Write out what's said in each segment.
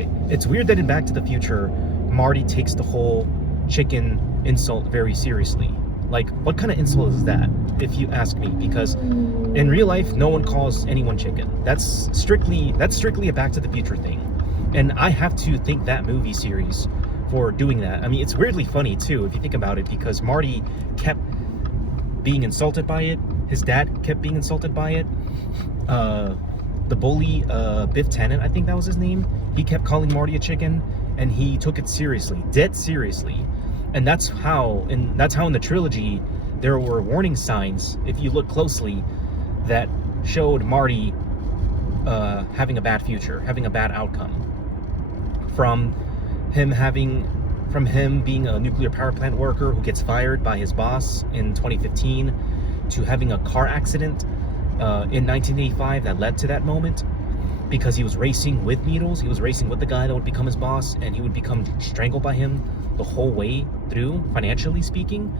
Okay, it's weird that in Back to the Future, Marty takes the whole chicken insult very seriously. Like, what kind of insult is that, if you ask me? Because in real life, no one calls anyone chicken. That's strictly a Back to the Future thing. And I have to thank that movie series for doing that. I mean, it's weirdly funny too, if you think about it, because Marty kept being insulted by it. His dad kept being insulted by it. The bully, Biff Tannen, I think that was his name, he kept calling Marty a chicken, and he took it seriously, dead seriously. And that's how in the trilogy there were warning signs, if you look closely, that showed Marty having a bad future, having a bad outcome. From him being a nuclear power plant worker who gets fired by his boss in 2015, to having a car accident in 1985 that led to that moment, because he was racing with Needles. He was racing with the guy that would become his boss, and he would become strangled by him the whole way through, financially speaking,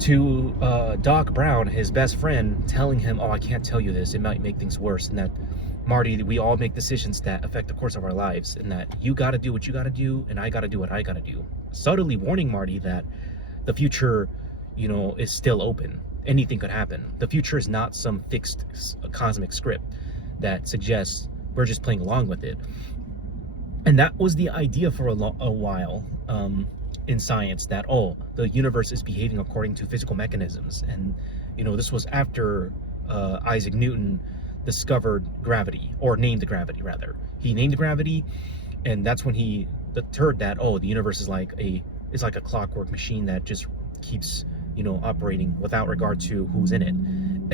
to Doc Brown, his best friend, telling him, oh, I can't tell you this, it might make things worse, and that, Marty, we all make decisions that affect the course of our lives, and that you gotta do what you gotta do, and I gotta do what I gotta do. Subtly warning Marty that the future, you know, is still open. Anything could happen. The future is not some fixed cosmic script that suggests we're just playing along with it. And that was the idea for a while in science, that, oh, the universe is behaving according to physical mechanisms. And, you know, this was after Isaac Newton discovered gravity, or named the gravity, rather. He named the gravity, and that's when he deterred that, oh, the universe is like a clockwork machine that just keeps, you know, operating without regard to who's in it.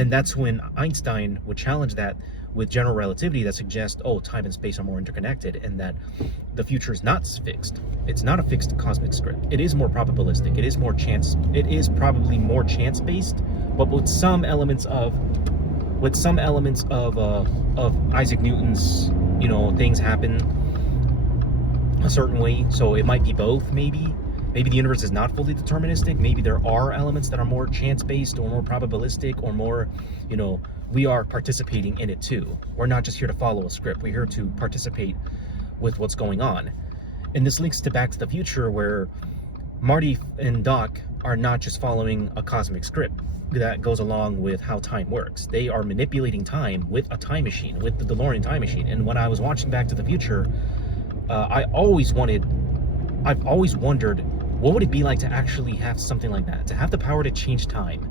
And that's when Einstein would challenge that with general relativity, that suggests, oh, time and space are more interconnected, and that the future is not fixed. It's not a fixed cosmic script. It is more probabilistic. It is more chance. It is probably more chance-based, but with some elements of Isaac Newton's, you know, things happen a certain way. So it might be both, maybe. Maybe the universe is not fully deterministic. Maybe there are elements that are more chance-based or more probabilistic, or more, you know, we are participating in it too. We're not just here to follow a script. We're here to participate with what's going on. And this links to Back to the Future, where Marty and Doc are not just following a cosmic script that goes along with how time works. They are manipulating time with a time machine, with the DeLorean time machine. And when I was watching Back to the Future, I've always wondered, what would it be like to actually have something like that, to have the power to change time?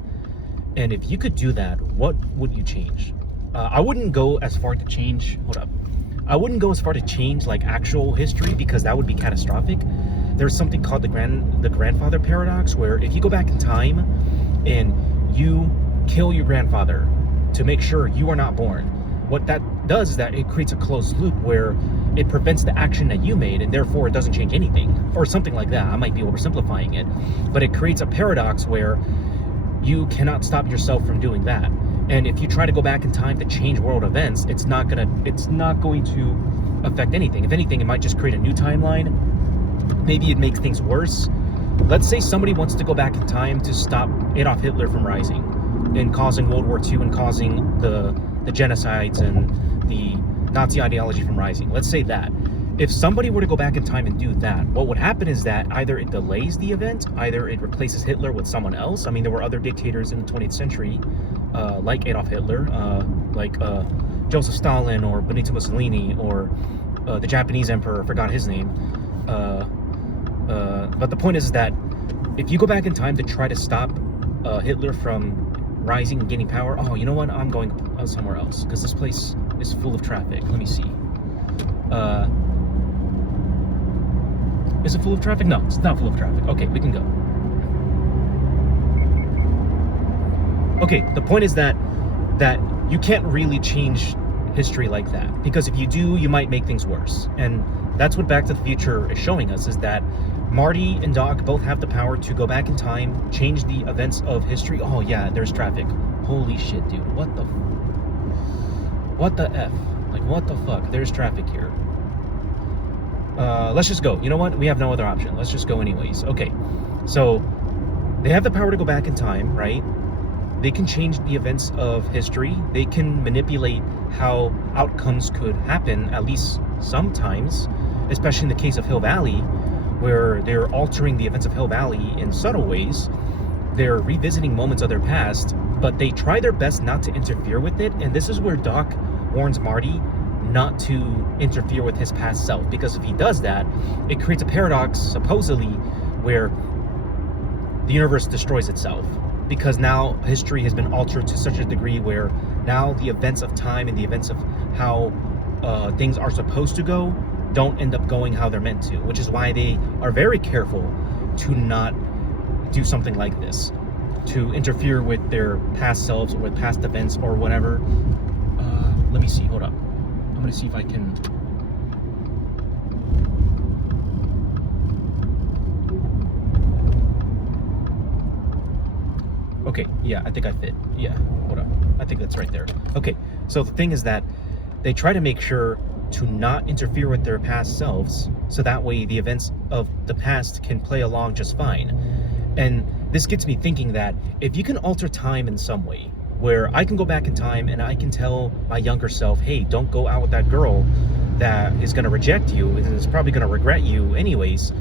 And if you could do that, what would you change? I wouldn't go as far to change, I wouldn't go as far to change like actual history, because that would be catastrophic. There's something called the grandfather paradox, where if you go back in time and you kill your grandfather to make sure you are not born, what that does is that it creates a closed loop where it prevents the action that you made, and therefore it doesn't change anything, or something like that. I might be oversimplifying it, but it creates a paradox where you cannot stop yourself from doing that. And if you try to go back in time to change world events, it's not going to affect anything. If anything, it might just create a new timeline. Maybe it makes things worse. Let's say somebody wants to go back in time to stop Adolf Hitler from rising and causing World War II and causing the genocides and the Nazi ideology from rising. Let's say that. If somebody were to go back in time and do that, what would happen is that either it delays the event, either it replaces Hitler with someone else. I mean, there were other dictators in the 20th century, like Adolf Hitler, like Joseph Stalin, or Benito Mussolini, or the Japanese emperor, I forgot his name. But the point is that if you go back in time to try to stop Hitler from rising and gaining power, oh, you know what? I'm going somewhere else, because this place is full of traffic. Let me see. Is it full of traffic? No, it's not full of traffic. Okay, we can go. Okay, the point is that you can't really change history like that, because if you do, you might make things worse. And that's what Back to the Future is showing us, is that Marty and Doc both have the power to go back in time, change the events of history. Oh yeah, there's traffic. Holy shit, dude. What the F? Like, what the fuck? There's traffic here. Let's just go. You know what? We have no other option. Let's just go anyways. Okay, so they have the power to go back in time, right? They can change the events of history. They can manipulate how outcomes could happen, at least sometimes, especially in the case of Hill Valley, where they're altering the events of Hill Valley in subtle ways. They're revisiting moments of their past, but they try their best not to interfere with it. And this is where Doc warns Marty not to interfere with his past self, because if he does that, it creates a paradox, supposedly, where the universe destroys itself, because now history has been altered to such a degree where now the events of time and the events of how things are supposed to go don't end up going how they're meant to, which is why they are very careful to not do something like this, to interfere with their past selves or with past events or whatever. Let me see, hold up. I'm gonna see if I can. Okay, yeah, I think I fit. Yeah, hold up. I think that's right there. Okay, so the thing is that they try to make sure to not interfere with their past selves, so that way the events of the past can play along just fine. And this gets me thinking that if you can alter time in some way, where I can go back in time and I can tell my younger self, hey, don't go out with that girl that is going to reject you and is probably going to regret you anyways.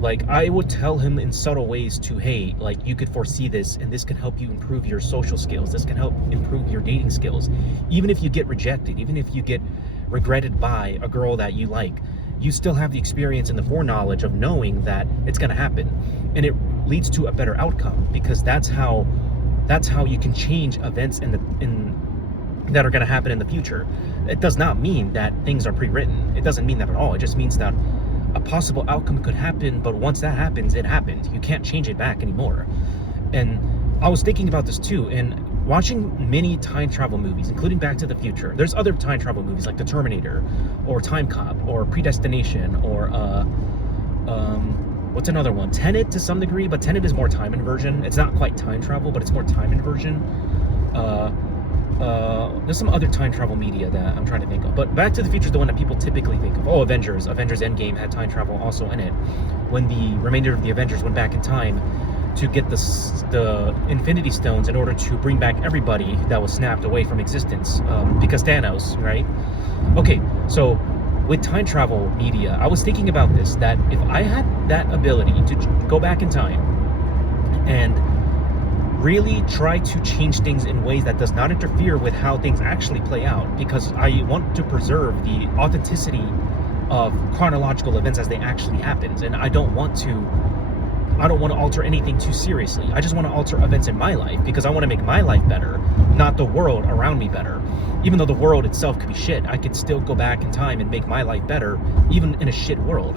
Like, I would tell him in subtle ways to, hey, like, you could foresee this, and this can help you improve your social skills. This can help improve your dating skills. Even if you get rejected, even if you get regretted by a girl that you like, you still have the experience and the foreknowledge of knowing that it's going to happen. And it leads to a better outcome, because that's how you can change events that are going to happen in the future. It does not mean that things are pre-written. It doesn't mean that at all. It just means that a possible outcome could happen, but once that happens, it happened. You can't change it back anymore. And I was thinking about this too, and watching many time travel movies, including Back to the Future. There's other time travel movies like The Terminator, or Time Cop, or Predestination, or what's another one? Tenet to some degree, but Tenet is more time inversion. It's not quite time travel, but it's more time inversion. There's some other time travel media that I'm trying to think of, but Back to the Future is the one that people typically think of. Oh, Avengers Endgame had time travel also in it, when the remainder of the Avengers went back in time to get the Infinity Stones in order to bring back everybody that was snapped away from existence, because Thanos, right? Okay, so with time travel media, I was thinking about this, that if I had that ability to go back in time and really try to change things in ways that does not interfere with how things actually play out, because I want to preserve the authenticity of chronological events as they actually happen, and I don't want to alter anything too seriously. I just want to alter events in my life because I want to make my life better, not the world around me better. Even though the world itself could be shit, I could still go back in time and make my life better, even in a shit world.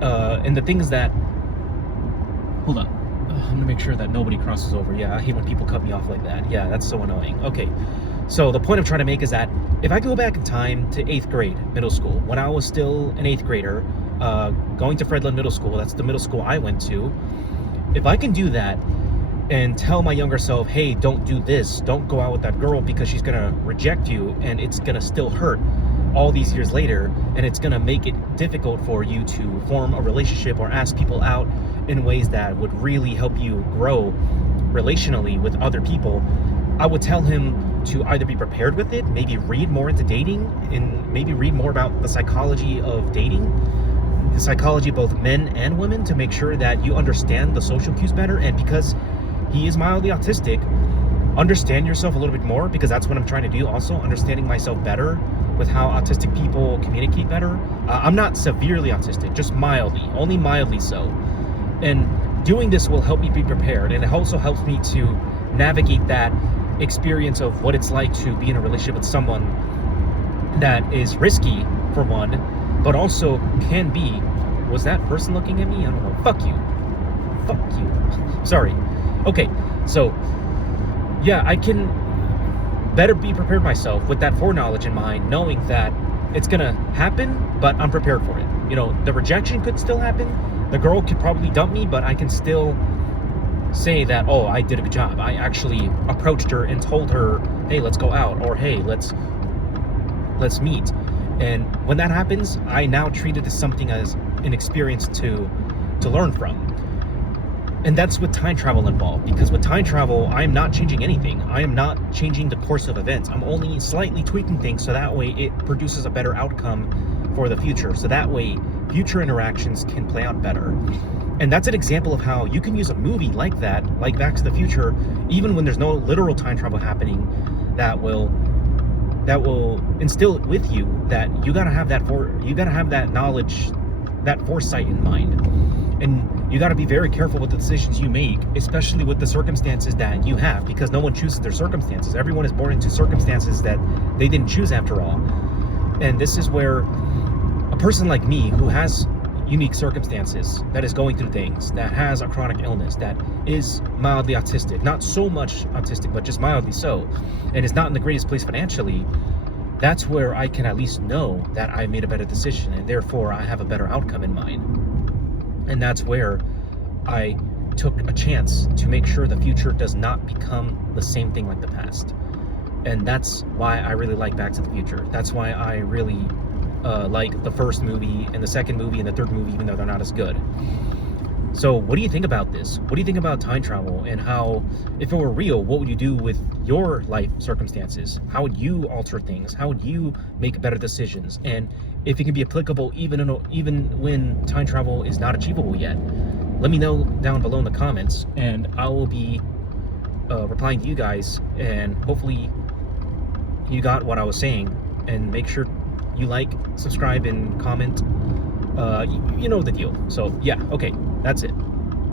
And the thing is that, hold up, I'm gonna make sure that nobody crosses over. Yeah, I hate when people cut me off like that. Yeah, that's so annoying. Okay, so the point I'm trying to make is that if I go back in time to 8th grade, middle school, when I was still an 8th grader, going to Fredland Middle School, that's the middle school I went to, if I can do that and tell my younger self, hey, don't do this, don't go out with that girl because she's gonna reject you and it's gonna still hurt all these years later, and it's gonna make it difficult for you to form a relationship or ask people out in ways that would really help you grow relationally with other people, I would tell him to either be prepared with it, maybe read more into dating, and maybe read more about the psychology of dating, the psychology of both men and women, to make sure that you understand the social cues better. And because he is mildly autistic, understand yourself a little bit more, because that's what I'm trying to do also, understanding myself better with how autistic people communicate better. I'm not severely autistic, just mildly, only mildly so. And doing this will help me be prepared, and it also helps me to navigate that experience of what it's like to be in a relationship with someone that is risky, for one, but also can be, was that person looking at me? I don't know. Fuck you. Sorry. Okay, so yeah, I can better be prepared myself with that foreknowledge in mind, knowing that it's gonna happen, but I'm prepared for it. You know, the rejection could still happen. The girl could probably dump me, but I can still say that, oh, I did a good job. I actually approached her and told her, hey, let's go out, or hey, let's meet. And when that happens, I now treat it as something, as an experience to learn from. And that's with time travel involved, because with time travel, I am not changing anything. I am not changing the course of events. I'm only slightly tweaking things so that way it produces a better outcome for the future. So that way future interactions can play out better. And that's an example of how you can use a movie like that, like Back to the Future, even when there's no literal time travel happening, that will instill it with you that you gotta have that knowledge, that foresight in mind. And you got to be very careful with the decisions you make, especially with the circumstances that you have, because no one chooses their circumstances. Everyone is born into circumstances that they didn't choose after all. And this is where a person like me, who has unique circumstances, that is going through things, that has a chronic illness, that is mildly autistic, not so much autistic, but just mildly so, and is not in the greatest place financially, that's where I can at least know that I made a better decision, and therefore I have a better outcome in mind. And that's where I took a chance to make sure the future does not become the same thing like the past. And that's why I really like Back to the Future. That's why I really like the first movie and the second movie and the third movie, even though they're not as good. So what do you think about this? What do you think about time travel, and how, if it were real, what would you do with your life circumstances? How would you alter things? How would you make better decisions? And if it can be applicable even when time travel is not achievable yet? Let me know down below in the comments, and I will be replying to you guys, and hopefully you got what I was saying. And make sure you like, subscribe, and comment. You know the deal. So yeah, okay, that's it.